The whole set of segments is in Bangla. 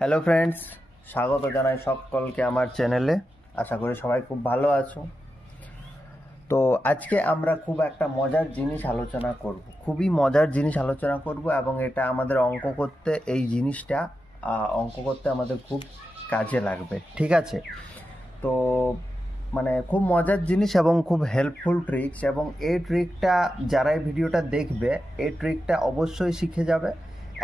হ্যালো ফ্রেন্ডস, স্বাগত জানাই সকলকে আমার চ্যানেলে। আশা করি সবাই খুব ভালো আছো। তো আজকে আমরা খুব একটা মজার জিনিস আলোচনা করব, খুবই মজার জিনিস আলোচনা করব, এবং এটা আমাদের অঙ্ক করতে, এই জিনিসটা অঙ্ক করতে আমাদের খুব কাজে লাগবে, ঠিক আছে? তো মানে খুব মজার জিনিস এবং খুব হেল্পফুল ট্রিক্স, এবং এই ট্রিকটা যারা এই ভিডিওটা দেখবে এই ট্রিকটা অবশ্যই শিখে যাবে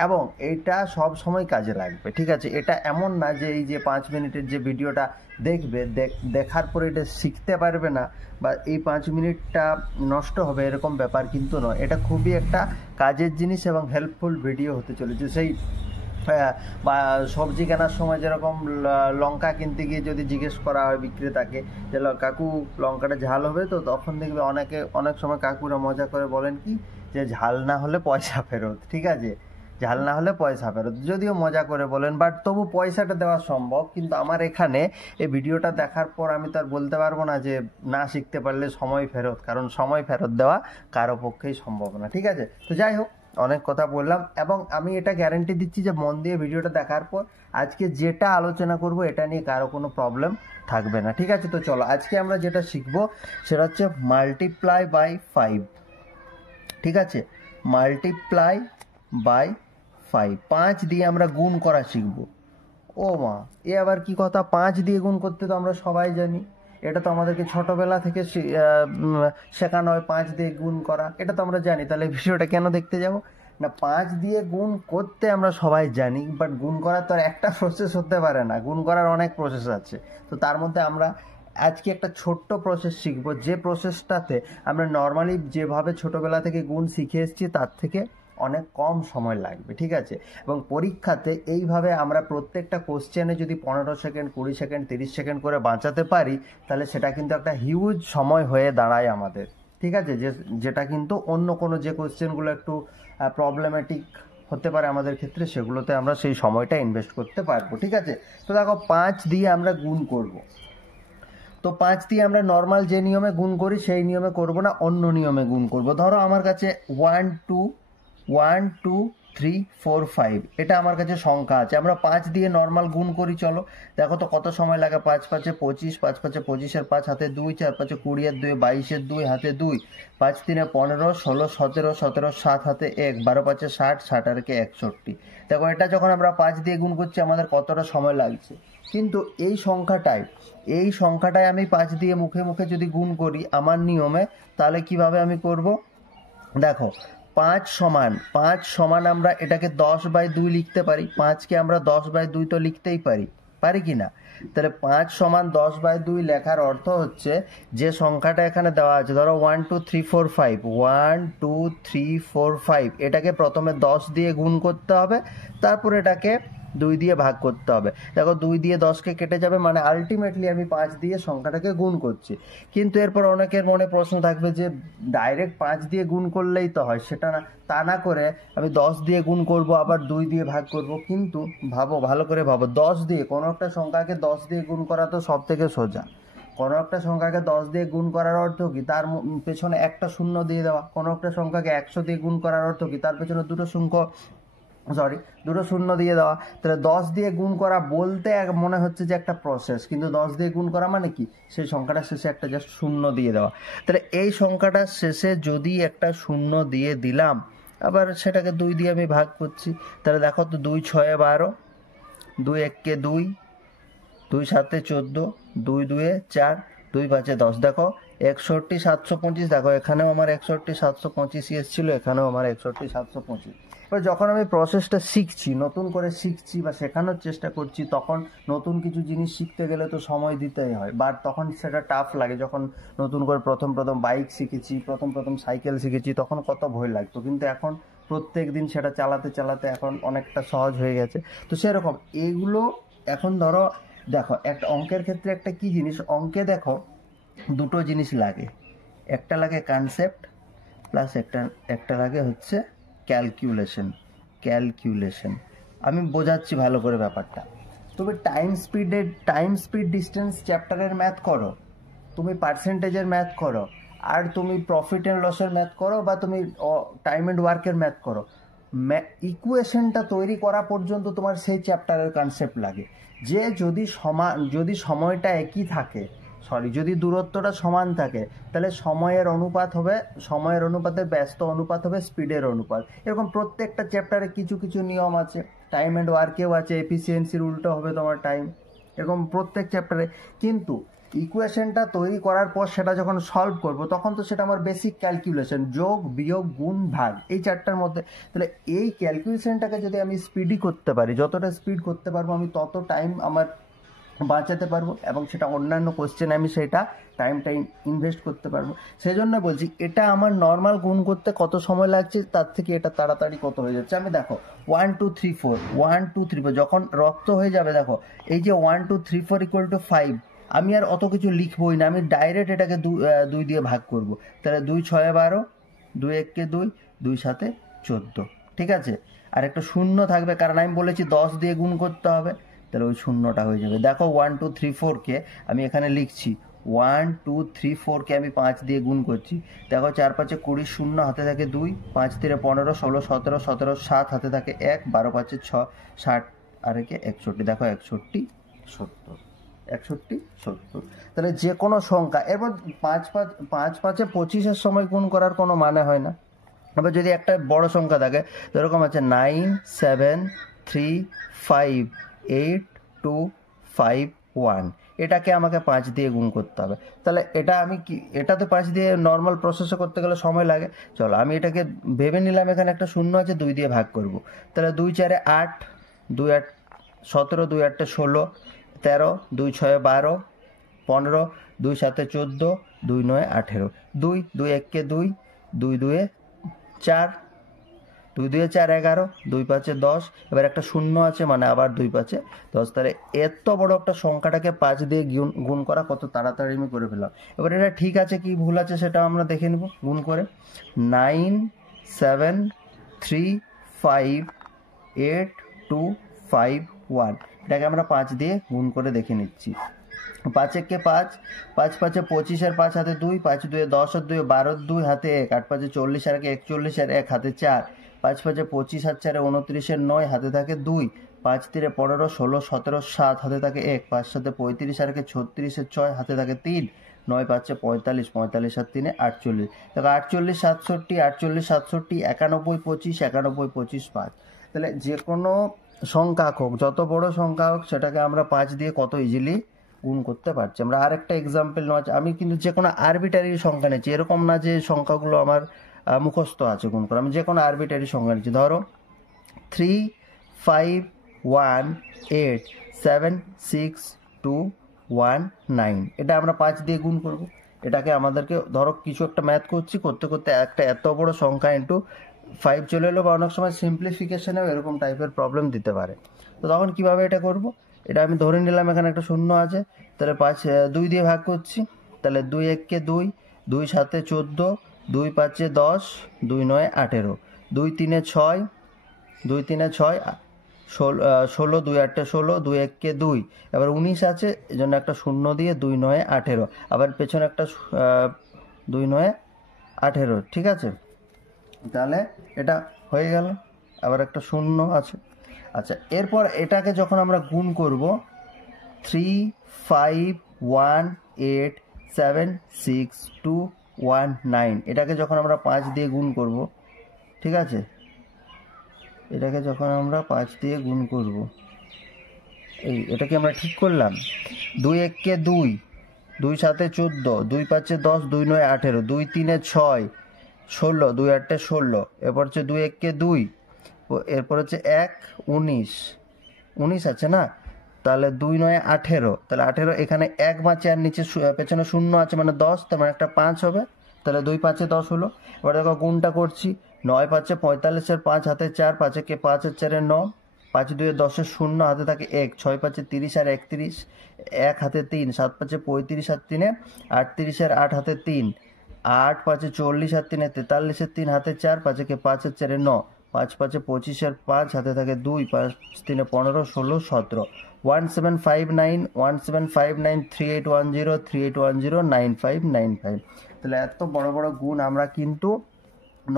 এবং এইটা সব সময় কাজে লাগবে, ঠিক আছে? এটা এমন না যে এই যে 5 মিনিটের যে ভিডিওটা দেখবে, দেখার পরে এটা শিখতে পারবে না বা এই 5 মিনিটটা নষ্ট হবে, এরকম ব্যাপার কিন্তু নয়। এটা খুবই একটা কাজের জিনিস এবং হেল্পফুল ভিডিও হতে চলেছে। সেই বা সবজি কেনার সময় যেরকম লঙ্কা কিনতে গিয়ে যদি জিজ্ঞেস করা হয় বিক্রেতাকে যে কাকু লঙ্কাটা ঝাল হবে, তো তখন দেখবে অনেক সময় কাকুরা মজা করে বলেন কি যে ঝাল না হলে পয়সা ফেরত, ঠিক আছে? ঝাল না হলে পয়সা ফেরত, যদিও মজা করে বলেন, বাট তবু পয়সাটা দেওয়া সম্ভব। কিন্তু আমার এখানে এই ভিডিওটা দেখার পর আমি তো আর বলতে পারবো না যে না শিখতে পারলে সময় ফেরত, কারণ সময় ফেরত দেওয়া কারো পক্ষেই সম্ভব না, ঠিক আছে? তো যাই হোক, অনেক কথা বললাম এবং আমি এটা গ্যারান্টি দিচ্ছি যে মন দিয়ে ভিডিওটা দেখার পর আজকে যেটা আলোচনা করব এটা নিয়ে কারো কোনো প্রবলেম থাকবে না, ঠিক আছে? তো চলো, আজকে আমরা যেটা শিখবো সেটা হচ্ছে মাল্টিপ্লাই বাই 5, ঠিক আছে? মাল্টিপ্লাই বাই 5, 5 দিয়ে আমরা গুণ করা শিখব। ও মা, এ আবার কি কথা? 5 দিয়ে গুণ করতে তো আমরা সবাই জানি, এটা তো আমাদেরকে ছোটবেলা থেকে শেখানো হয়, 5 দিয়ে গুণ করা, এটা তো আমরা জানি। তাহলে ভিডিওটা কেন দেখতে যাব না? 5 দিয়ে গুণ করতে আমরা সবাই জানি, বাট গুণ করার তো আর একটা প্রসেস হতে পারে না, গুণ করার অনেক প্রসেস আছে। তো তার মধ্যে আমরা আজকে একটা ছোট্ট প্রসেস শিখবো, যে প্রসেসটাতে আমরা নর্মালি যেভাবে ছোটবেলা থেকে গুণ শিখে এসেছি তার থেকে অনেক কম সময় লাগবে, ঠিক আছে? এবং পরীক্ষাতে এইভাবে আমরা প্রত্যেকটা কোশ্চেনে যদি 15 সেকেন্ড, 20 সেকেন্ড, 30 সেকেন্ড করে বাঁচাতে পারি, তাহলে সেটা কিন্তু একটা হিউজ সময় হয়ে দাঁড়ায় আমাদের, ঠিক আছে? যেটা কিন্তু অন্য কোনো যে কোশ্চেনগুলো একটু প্রবলেমেটিক হতে পারে আমাদের ক্ষেত্রে, সেগুলোতে আমরা সেই সময়টা ইনভেস্ট করতে পারবো, ঠিক আছে? তো দেখো, 5 দিয়ে আমরা গুণ করব। তো 5 দিয়ে আমরা নর্মাল যে নিয়মে গুণ করি সেই নিয়মে করব না, অন্য নিয়মে গুণ করব। ধরো আমার কাছে 1 2 1 2 3 4 5 এটা আমার কাছে সংখ্যা আছে, আমরা 5 দিয়ে নর্মাল গুণ করি। চলো দেখো তো কত সময় লাগে। 5 5 25, 5 5 25 5 হাতে 2, 4 5 20 2, 22 2 হাতে 2, 5 3 15 16 17 17 7 হাতে 1, 12 5 60, 60 আর 61। দেখো এটা যখন আমরা 5 দিয়ে গুণ করছি আমাদের কতটা সময় লাগছে, কিন্তু এই সংখ্যাটায় আমি 5 দিয়ে মুখে মুখে যদি গুণ করি আমার নিয়মে, তাহলে কিভাবে আমি করব দেখো। 5 সমান আমরা এটাকে 10/2 লিখতে পারি। 5কে আমরা 10/2 তো লিখতেই পারি কি না? তাহলে 5 সমান 10/2 লেখার অর্থ হচ্ছে যে সংখ্যাটা এখানে দেওয়া আছে, ধরো 1 2 3 4 5, 1 2 3 4 5, এটাকে প্রথমে 10 দিয়ে গুণ করতে হবে, তারপর এটাকে 2 দিয়ে ভাগ করতে হবে। দেখো 2 দিয়ে 10কে কেটে যাবে, মানে আলটিমেটলি আমি 5 দিয়ে সংখ্যাটাকে গুণ করছি। কিন্তু এরপর অনেকের মনে প্রশ্ন থাকবে যে ডাইরেক্ট 5 দিয়ে গুণ করলেই তো হয়, সেটা না, তা না করে আমি 10 দিয়ে গুণ করব, আবার 2 দিয়ে ভাগ করব। কিন্তু ভাবো, ভালো করে ভাবো, 10 দিয়ে কোনো একটা সংখ্যাকে 10 দিয়ে গুণ করা তো সব থেকে সোজা। কোনো একটা সংখ্যাকে 10 দিয়ে গুণ করার অর্থ কি? তার পেছনে একটা শূন্য দিয়ে দেওয়া। কোনো একটা সংখ্যাকে 100 দিয়ে গুণ করার অর্থ কি? তার পেছনে দুটো শূন্য দিয়ে দেওয়া। তাহলে 10 দিয়ে গুণ করা বলতে মনে হচ্ছে যে একটা প্রসেস, কিন্তু 10 দিয়ে গুণ করা মানে কি? সেই সংখ্যাটার শেষে একটা জাস্ট শূন্য দিয়ে দেওয়া। তাহলে এই সংখ্যাটার শেষে যদি একটা শূন্য দিয়ে দিলাম, আবার সেটাকে 2 দিয়ে আমি ভাগ করছি, তাহলে দেখো তো 2 6 12, 2 1 2, 2 7 14, 2 2 4, 2 5 10, দেখো 61 725। দেখো এখানেও আমার 61 725 এসেছিল, এখানেও আমার 61 725। এবার যখন আমি প্রসেসটা শিখছি, নতুন করে শিখছি বা শেখানোর চেষ্টা করছি, তখন নতুন কিছু জিনিস শিখতে গেলে তো সময় দিতেই হয়, বাট তখন সেটা টাফ লাগে। যখন নতুন করে প্রথম বাইক শিখেছি, প্রথম সাইকেল শিখেছি, তখন কত ভয় লাগতো, কিন্তু এখন প্রত্যেক দিন সেটা চালাতে চালাতে এখন অনেকটা সহজ হয়ে গেছে। তো সেরকম এইগুলো এখন ধরো, দেখো একটা অঙ্কের ক্ষেত্রে একটা কি জিনিস, অঙ্কে দেখো দুটো জিনিস লাগে, একটা লাগে কনসেপ্ট প্লাস একটা লাগে হচ্ছে ক্যালকুলেশন। আমি বোঝাচ্ছি ভালো করে ব্যাপারটা। তুমি টাইম স্পিড ডিস্টেন্স চ্যাপ্টারের ম্যাথ করো, তুমি পার্সেন্টেজের ম্যাথ করো, আর তুমি প্রফিট অ্যান্ড লসের ম্যাথ করো, বা তুমি টাইম অ্যান্ড ওয়ার্কের ম্যাথ করো, ইকুয়েশনটা তৈরি করা পর্যন্ত তোমার সেই চ্যাপ্টারের কনসেপ্ট লাগে, যে যদি সময়টা একই থাকে, যদি দূরত্বটা সমান থাকে, তাহলে সময়ের অনুপাতের ব্যস্ত অনুপাত হবে স্পিডের অনুপাত। এরকম প্রত্যেকটা চ্যাপ্টারে কিছু কিছু নিয়ম আছে, টাইম অ্যান্ড ওয়ার্কেও আছে, এফিসিয়েন্সির উল্টো হবে তোমার টাইম, এরকম প্রত্যেক চ্যাপ্টারে। কিন্তু ইকুয়েশনটা তৈরি করার পর সেটা যখন সলভ করব, তখন তো সেটা আমার বেসিক ক্যালকুলেশন, যোগ বিয়োগ গুণ ভাগ, এই চারটার মধ্যে। তাহলে এই ক্যালকুলেশনটাকে যদি আমি স্পিডই করতে পারি, যতটা স্পিড করতে পারবো আমি তত টাইম আমার বাঁচাতে পারবো, এবং সেটা অন্যান্য কোশ্চেনে আমি সেটা টাইমটা ইনভেস্ট করতে পারবো। সেই জন্য বলছি, এটা আমার নর্মাল গুণ করতে কত সময় লাগছে, তার থেকে এটা তাড়াতাড়ি কত হয়ে যাচ্ছে। আমি দেখো 1 2 3 4 1 2 3 4 যখন রপ্ত হয়ে যাবে, দেখো এই যে 1 2 3 4 = 5, আমি আর অত কিছু লিখবই না, আমি ডাইরেক্ট এটাকে 2 দিয়ে ভাগ করব। তাহলে 2 6 12, 2 1 2, 2 7 14, ঠিক আছে। আর একটা শূন্য থাকবে, কারণ আমি বলেছি 10 দিয়ে গুণ করতে হবে, তাহলে ওই শূন্যটা হয়ে যাবে। দেখো 1 2 3 4কে আমি এখানে লিখছি, 1 2 3 4কে আমি 5 দিয়ে গুণ করছি। দেখো 4 5 20, শূন্য হাতে থাকে 2, 5 3 15 16 17 17 7 হাতে থাকে 1, 12 5 6 60 আর 1 61, দেখো 61 70, 61 70। তাহলে যে কোনো সংখ্যা, এরপর 5 5 25-এর সময় গুণ করার কোনো মানে হয় না। এবার যদি একটা বড় সংখ্যা থাকে, এরকম আছে 9 7 3 5 8 2 5 1, এটাকে আমাকে 5 দিয়ে গুণ করতে হবে। তাহলে এটা আমি এটা তো 5 দিয়ে নর্মাল প্রসেসে করতে গেলে সময় লাগে। চলো আমি এটাকে ভেবে নিলাম, এখানে একটা শূন্য আছে, 2 দিয়ে ভাগ করব। তাহলে 2 4 8, 2 8 17, 2 8 16 13, 2 6 12 15, 2 7 14, 2 9 18, 2 2 1 2, 2 2 4, 2 2 4 11, 2 5 10, এবার একটা শূন্য আছে, মানে আবার 2 5 10। তাহলে এত বড় একটা সংখ্যাটাকে 5 দিয়ে গুণ করা কত তাড়াতাড়ি আমি করে ফেললাম। এবার এটা ঠিক আছে কি ভুল আছে সেটা আমরা দেখে নেব গুণ করে। 9 7 3 5 8 2 5 1, এটাকে আমরা 5 দিয়ে গুণ করে দেখে নিচ্ছি। 5 1 5, 5 5 25 আর 5 হাতে 2, 5 2 10 আর 2 12, 2 হাতে 1, 8 5 40 আর 1 41 আর 1 হাতে 4, 5 5 25 আর 4 29 আর 9 হাতে থাকে 2, 5 3 15 16 17 7 হাতে থাকে 1, 5 7 35 আর 1 36 আর 6 হাতে থাকে 3, 9 5 45 45 আর 3 48, দেখো 48 67 48 67 91 25 91 25 5। তাহলে যে কোনো সংখ্যা হোক, যত বড় সংখ্যা হোক, সেটাকে আমরা 5 দিয়ে কত ইজিলি গুণ করতে পারছি। আমরা আরেকটা এক্সাম্পল নেওয়া, আমি কিন্তু যে কোনো আরবিটারি সংখ্যা নিচ্ছি, এরকম না যে সংখ্যাগুলো আমার মুখস্থ আছে গুণ করা, আমি যে কোনো আরবিটারি সংখ্যা নিচ্ছি। ধরো 3 5 1 8 7 6 2 1 9, এটা আমরা 5 দিয়ে গুণ করব। এটাকে আমাদেরকে ধরো কিছু একটা ম্যাথ করতে করতে একটা এত বড় সংখ্যা ইন্টু 5 চলে এলো, বা অনেক সময় সিম্পলিফিকেশনেও এরকম টাইপের প্রবলেম দিতে পারে। তো তখন কিভাবে এটা করব, এটা আমি ধরে নিলাম এখানে একটা শূন্য আছে, তাহলে 2 দিয়ে ভাগ করছি। তাহলে 2 1 2, 2 7 14, 2 5 10, 2 9 18, 2 3 6, 2 3 6 16, 2 8 16, 2 1 2, এবার 19 আছে, এই জন্য একটা শূন্য দিয়ে 2 9 18, আবার পেছনে একটা 2 9 18, ঠিক আছে। তাহলে এটা হয়ে গেল, আবার একটা শূন্য আছে। আচ্ছা, এরপর এটাকে যখন আমরা গুণ করব, 3 5 1 8 7 6 2 1 9, এটাকে যখন আমরা 5 দিয়ে গুণ করব, ঠিক আছে, এটাকে যখন আমরা 5 দিয়ে গুণ করব, এটাকে আমরা ঠিক করলাম। 2 1 2, 2 7 14, 2 5 10, 2 9 18, 2 3 6 16, 2 8 16, এরপর হচ্ছে 2 1 2, এরপর হচ্ছে 1 19, 19 আছে না, তাহলে 2 9 18, তাহলে 18, এখানে 1 বাঁচে আর নিচে পেছনে শূন্য আছে, মানে 10, তার মানে একটা 5 হবে, তাহলে 2 5 10 হলো। এবার দেখো গুণটা করছি, 9 5 45 আর 5 হাতে 4, 5 1 5 আর 4 9, 5 2 10 শূন্য হাতে থাকে 1, 6 5 30 আর 31, 1 হাতে 3, 7 5 35 আর 3 38 আর 8 হাতে 3, 8 5 40 আর 3 43 আর 3 হাতে 4, 5 1 5 আর 4 9, 5 5 25 আর 5 হাতে থাকে 2, 5 3 15 16 17, 1759 1759 3810 3810 9595। তাহলে এত বড় বড় গুণ আমরা কিন্তু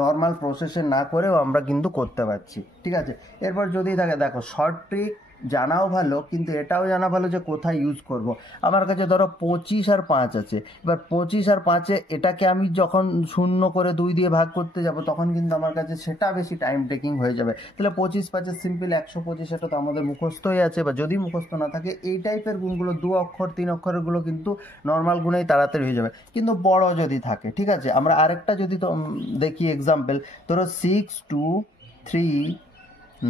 নর্মাল প্রসেসে না করেও আমরা কিন্তু করতে পারছি, ঠিক আছে। এরপর যদি থাকে, দেখো শর্ট ট্রিক জানাও ভালো, কিন্তু এটাও জানা ভালো যে কোথায় ইউজ করব। আমার কাছে ধরো 25 আর 5 আছে, এবার 25 আর 5-এ এটাকে আমি যখন 0 করে 2 দিয়ে ভাগ করতে যাব তখন কিন্তু আমার কাছে সেটা বেশি টাইম টেকিং হয়ে যাবে। তাহলে 25 5 সিম্পল 125, এটা তো আমাদের মুখস্থই আছে। বা যদি মুখস্থ না থাকে এই টাইপের গুণগুলো 2 অক্ষর 3 অক্ষরগুলো কিন্তু নর্মাল গুণেই তাড়াতাড়ি হয়ে যাবে। কিন্তু বড় যদি থাকে, ঠিক আছে, আমরা আরেকটা যদি তো দেখি এক্সাম্পল, ধরো 6 2 3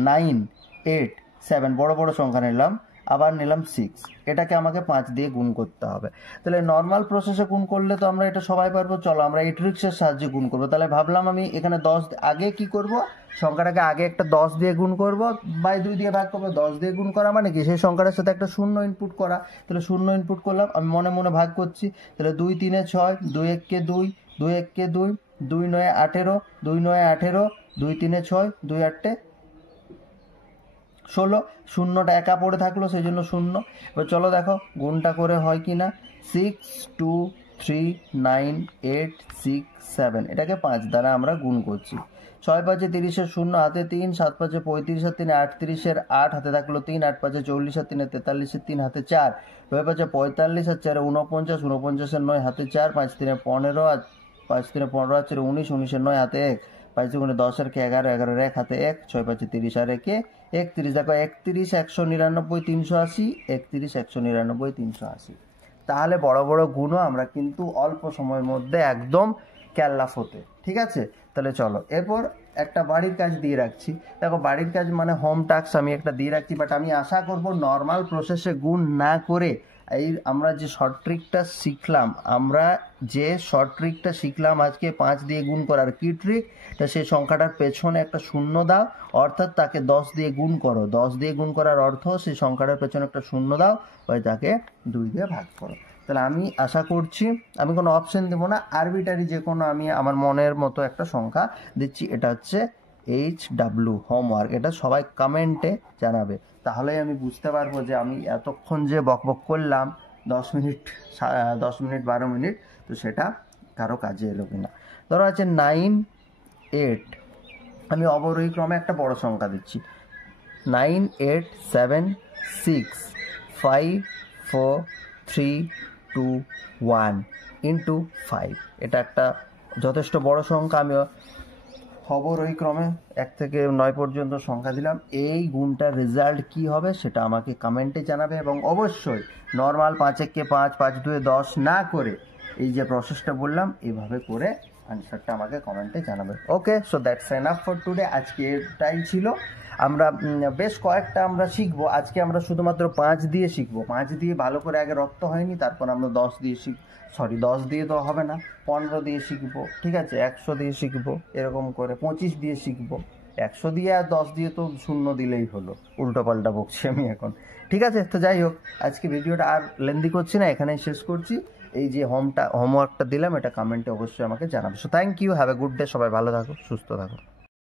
9 8 7, বড় বড় সংখ্যা নিলাম, আবার নিলাম 6, এটাকে আমাকে 5 দিয়ে গুণ করতে হবে। তাহলে নর্মাল প্রসেসে গুণ করলে তো আমরা এটা সবাই পারবো, চলো আমরা এই ট্রিক্সের সাহায্যে গুণ করবো। তাহলে ভাবলাম আমি এখানে 10 আগে কি করব, সংখ্যাটাকে আগে একটা 10 দিয়ে গুণ করব, বাই 2 দিয়ে ভাগ করবো। 10 দিয়ে গুণ করা মানে কি, সেই সংখ্যাটার সাথে একটা 0 ইনপুট করা। তাহলে 0 ইনপুট করলাম, আমি মনে মনে ভাগ করছি। তাহলে 2 3 6, 2 1 কে 2, 2 1 কে 2, 2 9 18, 2 9 18, 2 3 6, 2 8 16, শূন্যটা একা পড়ে থাকলো সেই জন্য 0। এবার চলো দেখো গুণটা করে হয় কি না। 6 2 3 9 8 6 7, এটাকে 5 দ্বারা আমরা গুণ করছি। 6 5 30-এর 0, হাতে 3, 7 5 35 আর 3 38-এর 8, হাতে থাকলো 3, 8 5 40 আর 3 43-এর 3, হাতে 4, 9 5 45 আর 4 49, 49-এর 9, হাতে 4, 5 3 15 আর 5 3 15 আর 4 19, 19-এর 9, হাতে 1, 5 2 10 আর 11, 11-এর 1, হাতে 1, 6 5 30 আর 1 31। দেখো 31 199 380, 31 199 380। তাহলে বড় বড় গুণও আমরা কিন্তু অল্প সময়ের মধ্যে একদম ক্যাললাফ হতে, ঠিক আছে। তাহলে চলো এরপর একটা বাড়ির কাজ দিয়ে রাখছি। দেখো বাড়ির কাজ মানে হোম টাস্ক আমি একটা দিয়ে রাখছি, বাট আমি আশা করব নর্মাল প্রসেসে গুণ না করে এই আমরা যে শর্ট ট্রিকটা শিখলাম আজকে 5 দিয়ে গুণ করার কি ট্রিক, তা সেই সংখ্যাটার পেছনে একটা 0 দাও, অর্থাৎ তাকে 10 দিয়ে গুণ করো। 10 দিয়ে গুণ করার অর্থ সেই সংখ্যাটার পেছনে একটা 0 দাও, ওই তাকে 2 দিয়ে ভাগ করো। তাহলে আমি আশা করছি আমি কোনো অপশন দেবো না, আরবিটারি যে কোনো আমি আমার মনের মতো একটা সংখ্যা দিচ্ছি। এটা হচ্ছে HW হোমওয়ার্ক, এটা সবাই কমেন্টে জানাবে, তাহলেই আমি বুঝতে পারবো যে আমি এতক্ষণ যে বকবক করলাম 10 মিনিট 12 মিনিট, তো সেটা কারো কাজে এলো কিনা। ধরো আছে 9 8, আমি অবরোহী ক্রমে একটা বড় সংখ্যা দিচ্ছি। 9 8 7 6 5 4 3 2 1 ইন্টু 5, এটা একটা যথেষ্ট বড় সংখ্যা। আমি অবরোহী ক্রমে 1 থেকে 9 পর্যন্ত সংখ্যা দিলাম। এই গুণটার রেজাল্ট কি হবে সেটা আমাকে কমেন্টে জানাবে, এবং অবশ্যই নর্মাল 5 1 5 5 2 10 না করে এই যে প্রসেসটা বললাম এইভাবে করে আনসারটা আমাকে কমেন্টে জানাবে। Okay, so that's enough for today. আজকে এটাই ছিল। আমরা বেশ কয়েকটা আমরা শিখবো। আজকে আমরা শুধুমাত্র 5 দিয়ে শিখবো। 5 দিয়ে ভালো করে আগে রপ্ত হয়নি, তারপর আমরা 10 দিয়ে 10 দিয়ে তো হবে না, 15 দিয়ে শিখবো, ঠিক আছে, 100 দিয়ে শিখবো, এরকম করে 25 দিয়ে শিখবো। 100 দিয়ে আর 10 দিয়ে তো 0 দিলেই হলো, উল্টো পাল্টা বকছি আমি এখন, ঠিক আছে। তো যাই হোক, আজকে ভিডিওটা আর লেন্দি করছি না, এখানেই শেষ করছি। এই যে হোমওয়ার্কটা দিলাম এটা কমেন্টে অবশ্যই আমাকে জানাবে। So thank you, have a good day, সবাই ভালো থাকো, সুস্থ থাকো।